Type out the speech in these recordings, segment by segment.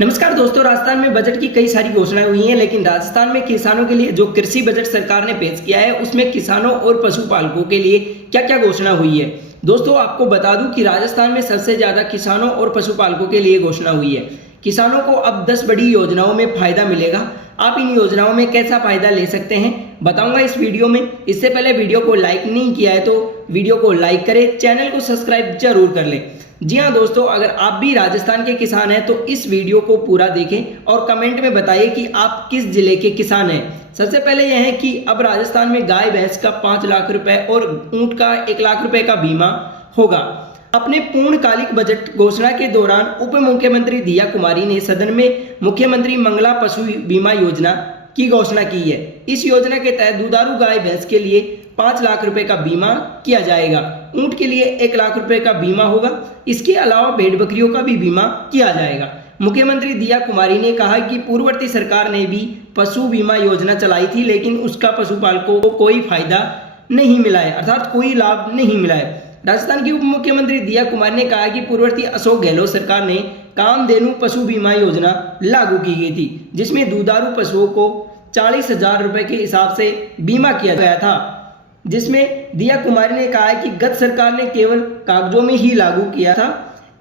नमस्कार दोस्तों, राजस्थान में बजट की कई सारी घोषणाएं हुई हैं, लेकिन राजस्थान में किसानों के लिए जो कृषि बजट सरकार ने पेश किया है उसमें किसानों और पशुपालकों के लिए क्या क्या घोषणा हुई है। दोस्तों, आपको बता दूं कि राजस्थान में सबसे ज्यादा किसानों और पशुपालकों के लिए घोषणा हुई है। किसानों को अब 10 बड़ी योजनाओं में फायदा मिलेगा। आप इन योजनाओं में कैसा फायदा ले सकते हैं बताऊंगा इस वीडियो में। इससे पहले वीडियो को लाइक नहीं किया है तो वीडियो को लाइक करें, चैनल को सब्सक्राइब जरूर कर लें। जी हाँ दोस्तों, अगर आप भी राजस्थान के किसान हैं तो इस वीडियो को पूरा देखें और कमेंट में बताइए कि आप किस जिले के किसान हैं। सबसे पहले यह है कि अब राजस्थान में गाय भैंस का 5 लाख रुपए और ऊंट का 1 लाख रुपए का बीमा होगा। अपने पूर्णकालिक बजट घोषणा के दौरान उप मुख्यमंत्री दिया कुमारी ने सदन में मुख्यमंत्री मंगला पशु बीमा योजना की घोषणा की है। इस योजना के तहत दुधारू गाय भैंस के लिए 5 लाख रुपए का बीमा किया जाएगा। ऊंट के लिए 1 लाख रुपए का बीमा होगा। इसके अलावा भेड़ बकरियों का भी बीमा किया जाएगा। मुख्यमंत्री दिया कुमारी ने कहा कि पूर्ववर्ती सरकार ने भी पशु बीमा योजना चलाई थी, लेकिन उसका पशुपालकों को कोई फायदा नहीं मिला है, अर्थात कोई लाभ नहीं मिला है। राजस्थान की उप मुख्यमंत्री दिया कुमारी ने कहा कि पूर्ववर्ती अशोक गहलोत सरकार ने कामधेनु पशु बीमा योजना लागू की गई थी, जिसमें दुधारू पशुओं को 40,000 रुपए के हिसाब से बीमा किया गया था। जिसमें दिया कुमारी ने कहा है कि गत सरकार ने केवल कागजों में ही लागू किया था,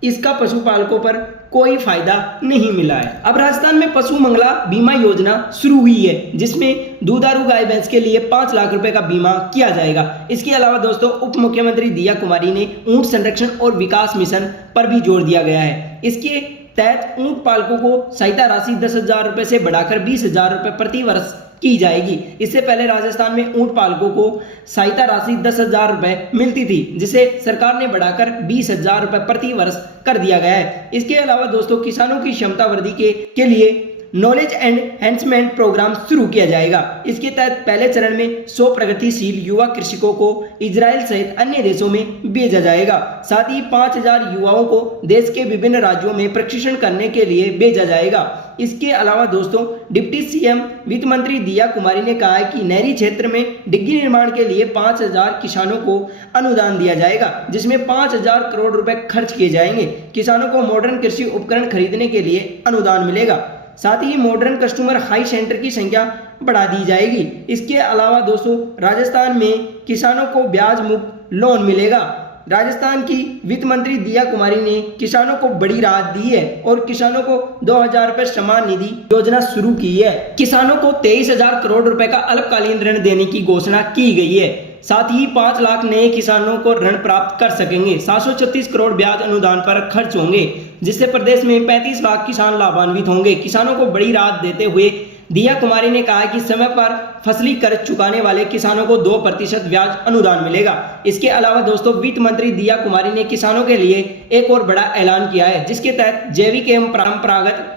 इसका पशुपालकों पर कोई फायदा नहीं मिला है। अब राजस्थान में पशु मंगला बीमा योजना शुरू हुई है, जिसमें दुधारू गाय भैंस के लिए 5 लाख रुपए का बीमा किया जाएगा। इसके अलावा दोस्तों, उप मुख्यमंत्री दिया कुमारी ने ऊंट संरक्षण और विकास मिशन पर भी जोर दिया गया है। इसके तहत ऊंट पालकों को सहायता राशि 10,000 रुपए से बढ़ाकर 20,000 रुपए प्रति वर्ष की जाएगी। इससे पहले राजस्थान में ऊंट पालकों को सहायता राशि 10,000 रुपए मिलती थी, जिसे सरकार ने बढ़ाकर 20,000 रुपए प्रति वर्ष कर दिया गया है। इसके अलावा दोस्तों, किसानों की क्षमता वृद्धि के लिए नॉलेज एंड एनहांसमेंट प्रोग्राम शुरू किया जाएगा। इसके तहत पहले चरण में 100 प्रगतिशील युवा कृषकों को इजराइल सहित अन्य देशों में भेजा जाएगा। साथ ही 5,000 युवाओं को देश के विभिन्न राज्यों में प्रशिक्षण करने के लिए भेजा जाएगा। इसके अलावा दोस्तों, डिप्टी सीएम वित्त मंत्री दिया कुमारी ने कहा है कि नहरी क्षेत्र में डिग्गी निर्माण के लिए 5,000 किसानों को अनुदान दिया जाएगा, जिसमें 5,000 करोड़ रुपए खर्च किए जाएंगे। किसानों को मॉडर्न कृषि उपकरण खरीदने के लिए अनुदान मिलेगा। साथ ही मॉडर्न कस्टमर हाई सेंटर की संख्या बढ़ा दी जाएगी। इसके अलावा दोस्तों, राजस्थान में किसानों को ब्याज मुक्त लोन मिलेगा। राजस्थान की वित्त मंत्री दिया कुमारी ने किसानों को बड़ी राहत दी है और किसानों को 2,000 रुपए सम्मान निधि योजना शुरू की है। किसानों को 23,000 करोड़ रुपए का अल्पकालीन ऋण देने की घोषणा की गई है। साथ ही 5 लाख नए किसानों को ऋण प्राप्त कर सकेंगे। 736 करोड़ ब्याज अनुदान पर खर्च होंगे, जिससे प्रदेश में 35 लाख किसान लाभान्वित होंगे। किसानों को बड़ी राहत देते हुए दिया कुमारी ने कहा कि समय पर फसली कर्ज चुकाने वाले किसानों को 2% ब्याज अनुदान मिलेगा। इसके अलावा दोस्तों, वित्त मंत्री दिया कुमारी ने किसानों के लिए एक और बड़ा ऐलान किया है, जिसके तहत जैविक एवं परंपरागत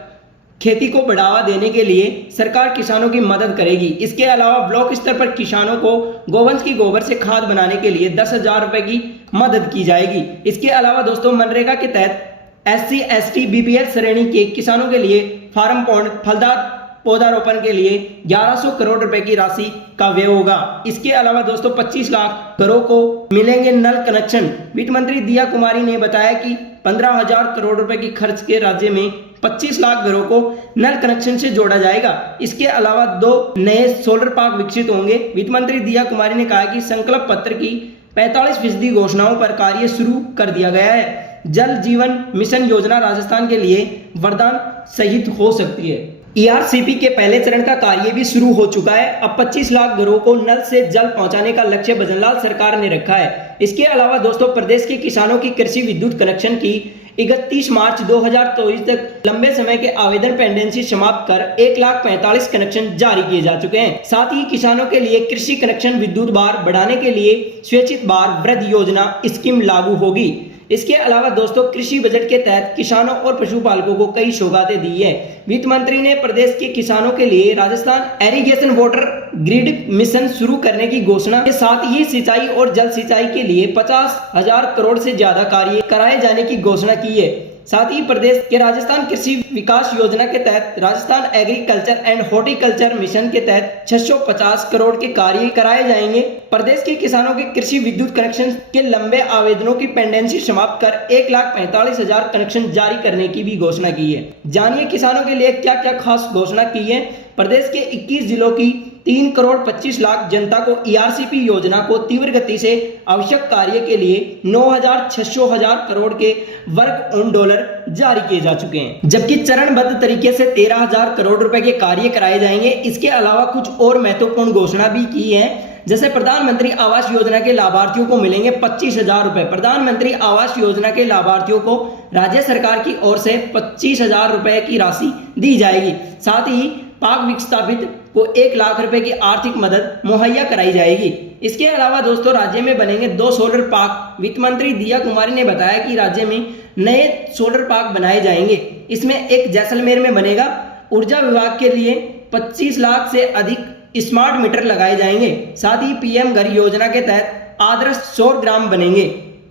खेती को बढ़ावा देने के लिए सरकार किसानों की मदद करेगी। इसके अलावा ब्लॉक स्तर पर किसानों को गोवंश की गोबर से खाद बनाने के लिए 10,000 रुपए की मदद की जाएगी। इसके अलावा दोस्तों, मनरेगा के तहत SC, ST, BPL श्रेणी के किसानों के लिए फार्म पॉन्ड फलदार पौधारोपण के लिए 1100 करोड़ रुपए की राशि का व्यय होगा। इसके अलावा दोस्तों, 25 लाख घरों को मिलेंगे नल कनेक्शन। वित्त मंत्री दिया कुमारी ने बताया कि 15,000 करोड़ रुपए की खर्च के राज्य में 25 लाख घरों को नल कनेक्शन से जोड़ा जाएगा। इसके अलावा 2 नए सोलर पार्क विकसित होंगे। वित्त मंत्री दिया कुमारी ने कहा कि संकल्प पत्र की 45% घोषणाओं पर कार्य शुरू कर दिया गया है। जल जीवन मिशन योजना राजस्थान के लिए वरदान सहित हो सकती है। ERCP के पहले चरण का कार्य भी शुरू हो चुका है। अब 25 लाख घरों को नल से जल पहुंचाने का लक्ष्य भजनलाल सरकार ने रखा है। इसके अलावा दोस्तों, प्रदेश के किसानों की कृषि विद्युत कनेक्शन की 31 मार्च 2024 तक लंबे समय के आवेदन पेंडेंसी समाप्त कर 1,45,000 कनेक्शन जारी किए जा चुके हैं। साथ ही किसानों के लिए कृषि कनेक्शन विद्युत भार बढ़ाने के लिए स्वेच्छित भार वृद्धि योजना स्कीम लागू होगी। इसके अलावा दोस्तों, कृषि बजट के तहत किसानों और पशुपालकों को कई सौगातें दी है। वित्त मंत्री ने प्रदेश के किसानों के लिए Rajasthan irrigation water grid mission शुरू करने की घोषणा के साथ ही सिंचाई और जल सिंचाई के लिए 50,000 करोड़ से ज्यादा कार्य कराए जाने की घोषणा की है। साथ ही प्रदेश के राजस्थान कृषि विकास योजना के तहत Rajasthan agriculture and horticulture mission के तहत 650 करोड़ के कार्य कराए जाएंगे। प्रदेश के किसानों के कृषि विद्युत कनेक्शन के लंबे आवेदनों की पेंडेंसी समाप्त कर 1,45,000 कनेक्शन जारी करने की भी घोषणा की है। जानिए किसानों के लिए क्या क्या खास घोषणा की है। प्रदेश के 21 जिलों की 3 करोड़ 25 लाख जनता को ERCP योजना को तीव्र गति से आवश्यक कार्य के लिए 9,600 करोड़ के वर्क ऑन डॉलर जारी किए जा चुके हैं, जबकि चरणबद्ध तरीके से 13,000 करोड़ रुपए के कार्य कराए जाएंगे। इसके अलावा कुछ और महत्वपूर्ण घोषणा भी की है, जैसे प्रधानमंत्री आवास योजना के लाभार्थियों को मिलेंगे 25,000 रुपए। प्रधानमंत्री आवास योजना के लाभार्थियों को राज्य सरकार की ओर से 25,000 रुपए की राशि दी जाएगी। साथ ही पाक विस्थापित को 1 लाख रुपए की आर्थिक मदद मुहैया कराई जाएगी। इसके अलावा दोस्तों राज्य में बनेंगे 2 सोलर पार्क। वित्त मंत्री दिया कुमारी ने बताया कि राज्य में नए सोलर पार्क बनाए जाएंगे। इसमें एक जैसलमेर में बनेगा। ऊर्जा विभाग के लिए 25 लाख से अधिक स्मार्ट मीटर लगाए जाएंगे। साथ ही PM घर योजना के तहत आदर्श सौर ग्राम बनेंगे।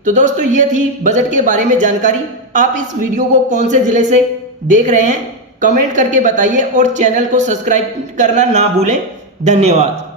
तो दोस्तों ये थी बजट के बारे में जानकारी। आप इस वीडियो को कौन से जिले से देख रहे हैं कमेंट करके बताइए और चैनल को सब्सक्राइब करना ना भूलें। धन्यवाद।